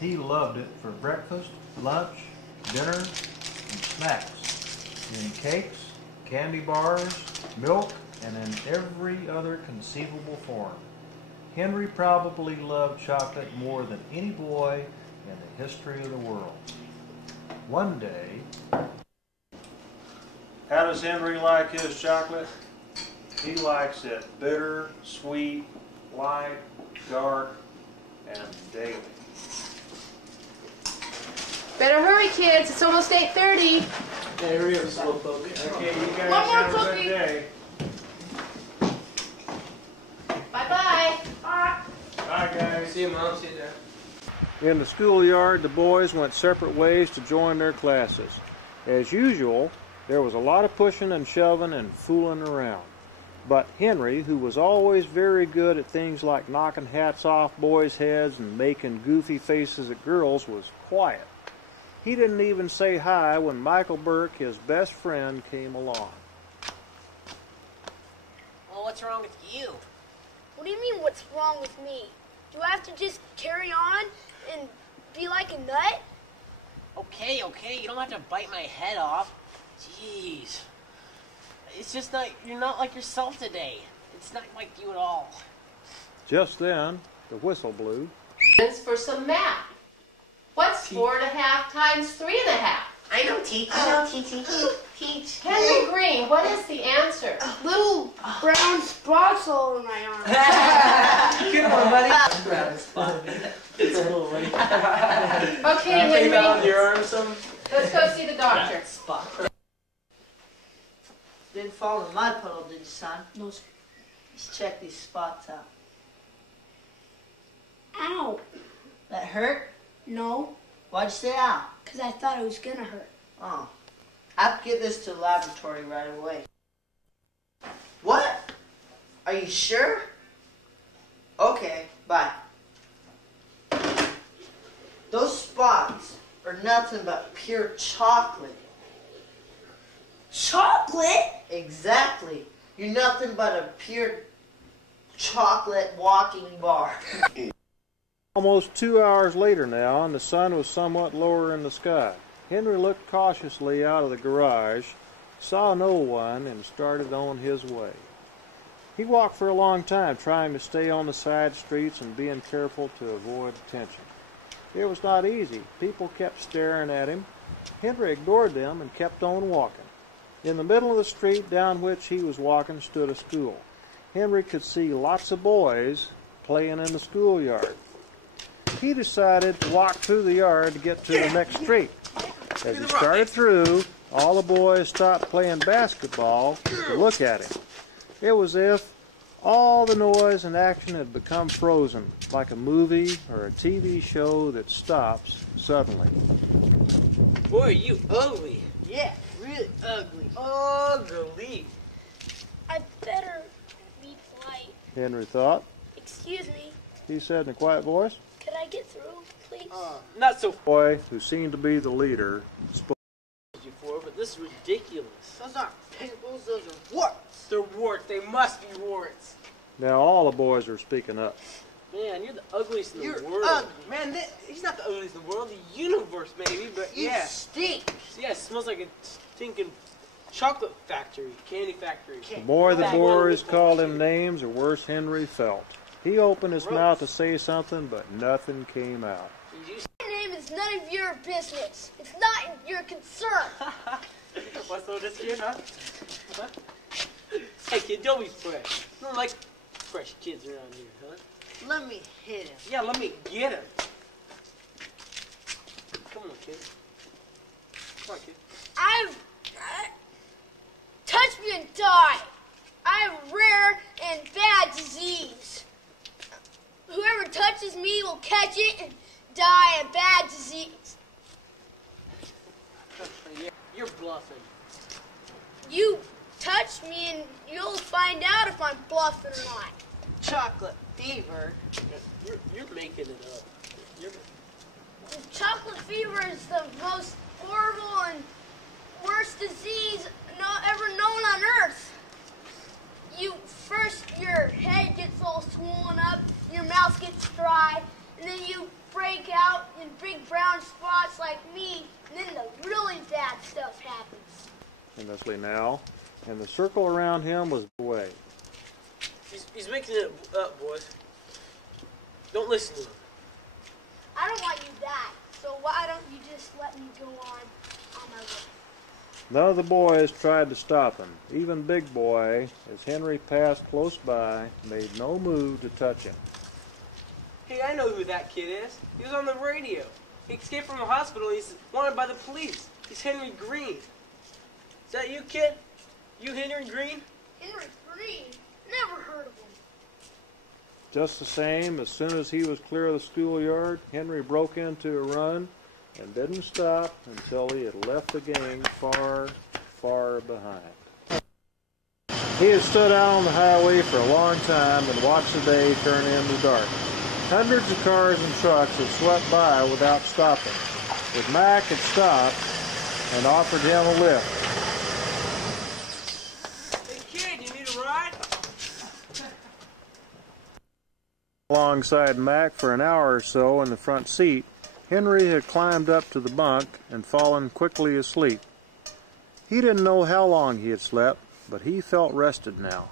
He loved it for breakfast, lunch, dinner, and snacks, in cakes, candy bars, milk, and in every other conceivable form. Henry probably loved chocolate more than any boy in the history of the world. One day, how does Henry like his chocolate? He likes it bitter, sweet, light, dark, and daily. Better hurry, kids. It's almost 8:30. Yeah, hurry up, slowpoke. Okay, you guys One more have a cookie. good day. Bye-bye. Bye, guys. See you, Mom. See you there. In the schoolyard, the boys went separate ways to join their classes. As usual, there was a lot of pushing and shoving and fooling around. But Henry, who was always very good at things like knocking hats off boys' heads and making goofy faces at girls, was quiet. He didn't even say hi when Michael Burke, his best friend, came along. Well, what's wrong with you? What do you mean, what's wrong with me? Do I have to just carry on and be like a nut? Okay, you don't have to bite my head off. Jeez. It's just that you're not like yourself today. It's not like you at all. Just then, the whistle blew. For some math. What's 4.5 times 3.5? I know, Teach. Teach. Henry Green, what is the answer? Little brown spots all over my arm. Good one, buddy. Brown spot. It's a little buddy. Okay, Think that on Henry, your arm some? let's go see the doctor. Spot. Didn't fall in the mud puddle, did you, son? No, sir. Let's check these spots out. Ow. That hurt? No, Why'd you say ow? because I thought it was going to hurt. Oh. I have to get this to the laboratory right away. What? Are you sure? Okay, bye. Those spots are nothing but pure chocolate. Chocolate? Exactly. You're nothing but a pure chocolate walking bar. Almost 2 hours later now, and the sun was somewhat lower in the sky. Henry looked cautiously out of the garage, saw no one, and started on his way. He walked for a long time, trying to stay on the side streets and being careful to avoid attention. It was not easy. People kept staring at him. Henry ignored them and kept on walking. In the middle of the street down which he was walking stood a school. Henry could see lots of boys playing in the schoolyard. He decided to walk through the yard to get to the next street. As he started through, all the boys stopped playing basketball to look at him. It was as if all the noise and action had become frozen, like a movie or a TV show that stops suddenly. Boy, are you ugly. Yeah, really ugly. Ugly. I better be polite. Henry thought. Excuse me, He said in a quiet voice. could I get through, please? Not so The boy, who seemed to be the leader, spoke. before, but this is ridiculous. Those aren't pimples, those are warts. They're warts. They must be warts. Now all the boys are speaking up. Man, you're the ugliest in the You're world. ugly. Man, he's not the ugliest in the world. The universe, maybe, but You yeah. stink. Yeah, it smells like a stinking chocolate factory, candy factory. The more the That boys one- called him names, the worse Henry felt. He opened his mouth to say something, but nothing came out. My name is none of your business. It's not your concern. What's all this kid, huh? Huh? Hey, kid, don't be fresh. I don't like fresh kids around here, huh? Let me hit him. Yeah, let me get him. Come on, kid. Come on, kid. Touch me and die. I have rare and bad disease. Whoever touches me will catch it and die a bad disease. Yeah, you're bluffing. You touch me and you'll find out if I'm bluffing or not. Chocolate fever. You're making it up. Chocolate fever is the most horrible and worst disease ever known on Earth. Your head gets all swollen up, your mouth gets dry, and then you break out in brown spots like me, and then the really bad stuff happens. Endlessly now, and the circle around him was away. He's making it up, boys. Don't listen to him. I don't want you to die, so why don't you just let me go on my way? None of the boys tried to stop him. Even Big Boy, as Henry passed close by, made no move to touch him. Hey, I know who that kid is. He was on the radio. He escaped from the hospital. He's wanted by the police. He's Henry Green. Is that you, kid? You Henry Green? Henry Green? Never heard of him. Just the same, as soon as he was clear of the schoolyard, Henry broke into a run and didn't stop until he had left the gang far, far behind. He had stood out on the highway for a long time and watched the day turn into dark. Hundreds of cars and trucks had swept by without stopping, but Mac had stopped and offered him a lift. Hey, kid, you need a ride? Alongside Mac for an hour or so in the front seat, Henry had climbed up to the bunk and fallen quickly asleep. He didn't know how long he had slept, but he felt rested now.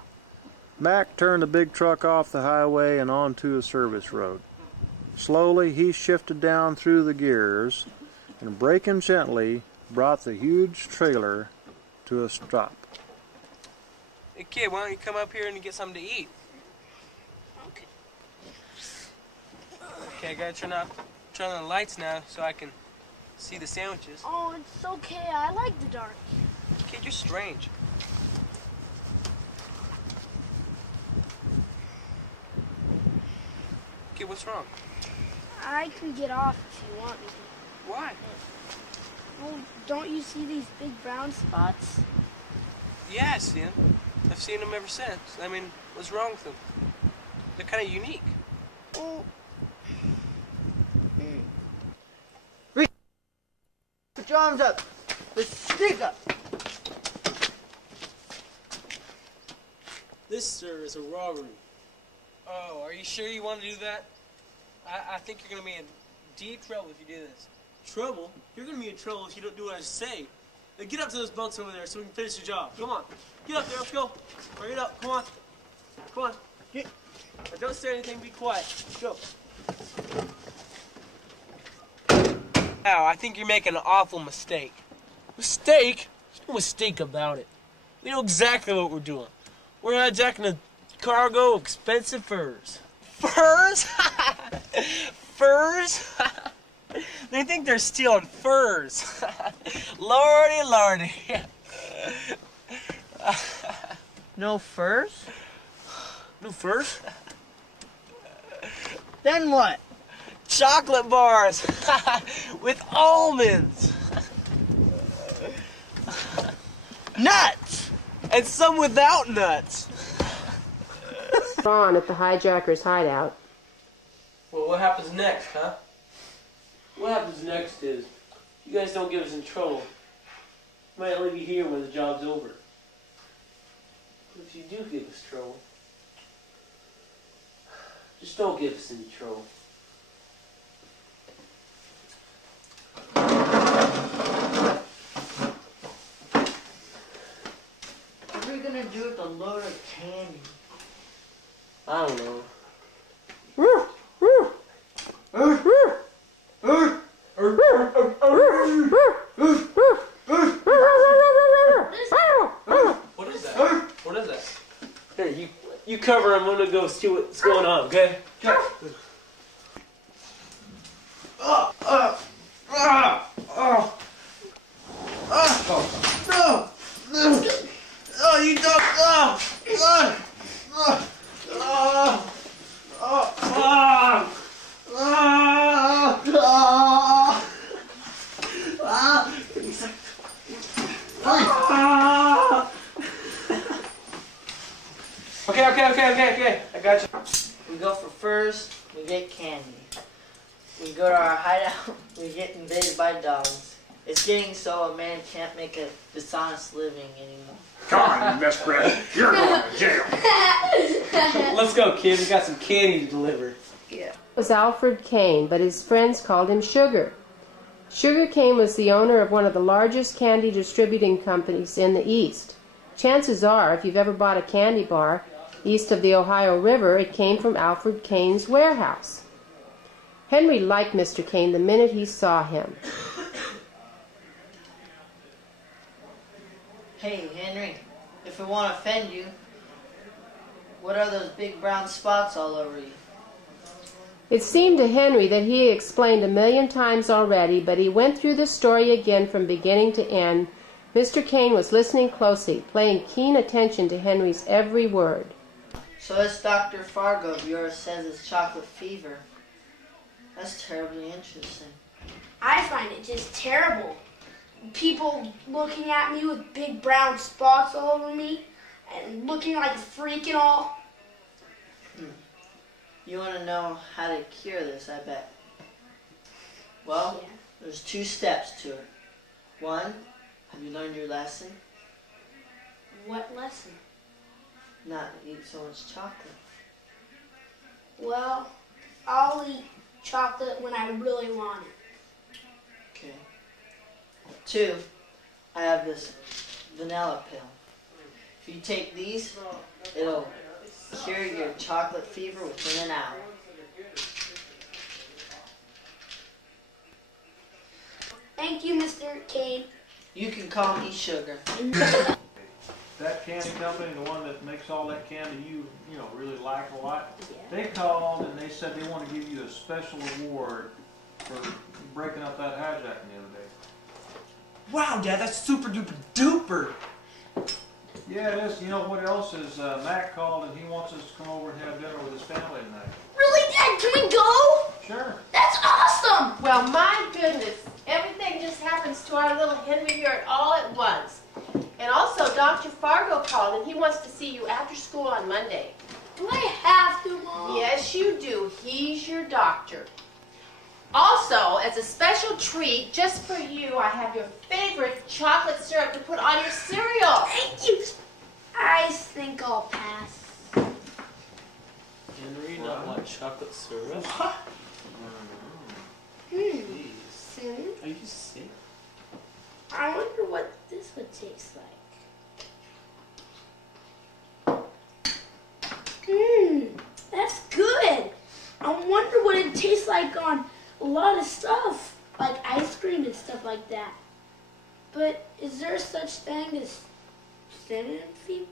Mac turned the big truck off the highway and onto a service road. Slowly he shifted down through the gears and, braking gently, brought the huge trailer to a stop. Hey, kid, why don't you come up here and get something to eat? Okay. Okay, I gotta turn on the lights now so I can see the sandwiches. Oh, it's okay. I like the dark. Kid, you're strange. Kid, what's wrong? I can get off if you want me to. Why? Well, don't you see these big brown spots? Yeah, I see them. I've seen them ever since. I mean, what's wrong with them? They're kind of unique. Well, Put your arms up. Let's stick up. This, sir, is a robbery. Oh, are you sure you want to do that? I think you're going to be in deep trouble if you do this. Trouble? You're going to be in trouble if you don't do what I say. Now get up to those bunks over there so we can finish the job. Come on. Get up there. Let's go. Hurry it up. Come on. Come on. Get. Now don't say anything. Be quiet. Let's go. Now, I think you're making an awful mistake. Mistake? There's no mistake about it. We know exactly what we're doing. We're hijacking a cargo of expensive furs. Furs? Furs? They think they're stealing furs. Lordy, lordy. No furs? No furs? Then what? Chocolate bars with almonds. Nuts! And some without nuts. On at the hijacker's hideout. Well, what happens next, huh? What happens next is, you guys don't get us in trouble. We might leave you here when the job's over. But if you do give us trouble, just don't give us any trouble. What are we gonna do with a load of candy? I don't know. What is that? What is that? Here, you cover him. I'm gonna go see what's going on, okay? Oh, you don't. Okay. I got you. We go for furs, we get candy. We go to our hideout, we get invaded by dogs. It's getting so a man can't make a dishonest living anymore. Come on, you miscreant. You're going to jail. Let's go, kid. We got some candy to deliver. Yeah. It was Alfred Kane, but his friends called him Sugar. Sugar Cane was the owner of one of the largest candy distributing companies in the East. Chances are, if you've ever bought a candy bar east of the Ohio River, it came from Alfred Cane's warehouse. Henry liked Mr. Cane the minute he saw him. Hey, Henry, if it won't offend you, what are those big brown spots all over you? It seemed to Henry that he had explained 1,000,000 times already, but he went through the story again from beginning to end. Mr. Cane was listening closely, paying keen attention to Henry's every word. So this Dr. Fargo of yours says it's chocolate fever. That's terribly interesting. I find it just terrible. People looking at me with big brown spots all over me and looking like a freak and all. You want to know how to cure this, I bet. Well, Yeah. there's 2 steps to it. 1, have you learned your lesson? What lesson? Not to eat so much chocolate. Well, I'll eat chocolate when I really want it. Okay. 2, I have this vanilla pill. If you take these, it'll cure your chocolate fever within an hour. Thank you, Mr. Cane. You can call me Sugar. That candy company, the one that makes all that candy you really like a lot, they called and they said they want to give you a special award for breaking up that hijacking the other day. Wow, Dad, that's super duper duper. Yeah, it is. You know what else is? Mac called and he wants us to come over and have dinner with his family tonight. Really, Dad? Can we go? Sure. That's awesome! Well, my goodness, everything just happens to our little Henry here all at once. And also, Dr. Fargo called, and he wants to see you after school on Monday. Do I have to, Mom? Yes, you do. He's your doctor. Also, as a special treat, just for you, I have your favorite chocolate syrup to put on your cereal. Thank you. I think I'll pass. Henry, not like chocolate syrup. Jeez. Are you sick? I wonder what this would taste like. That's good. I wonder what it tastes like on a lot of stuff, like ice cream and stuff like that. But is there such thing as cinnamon fever?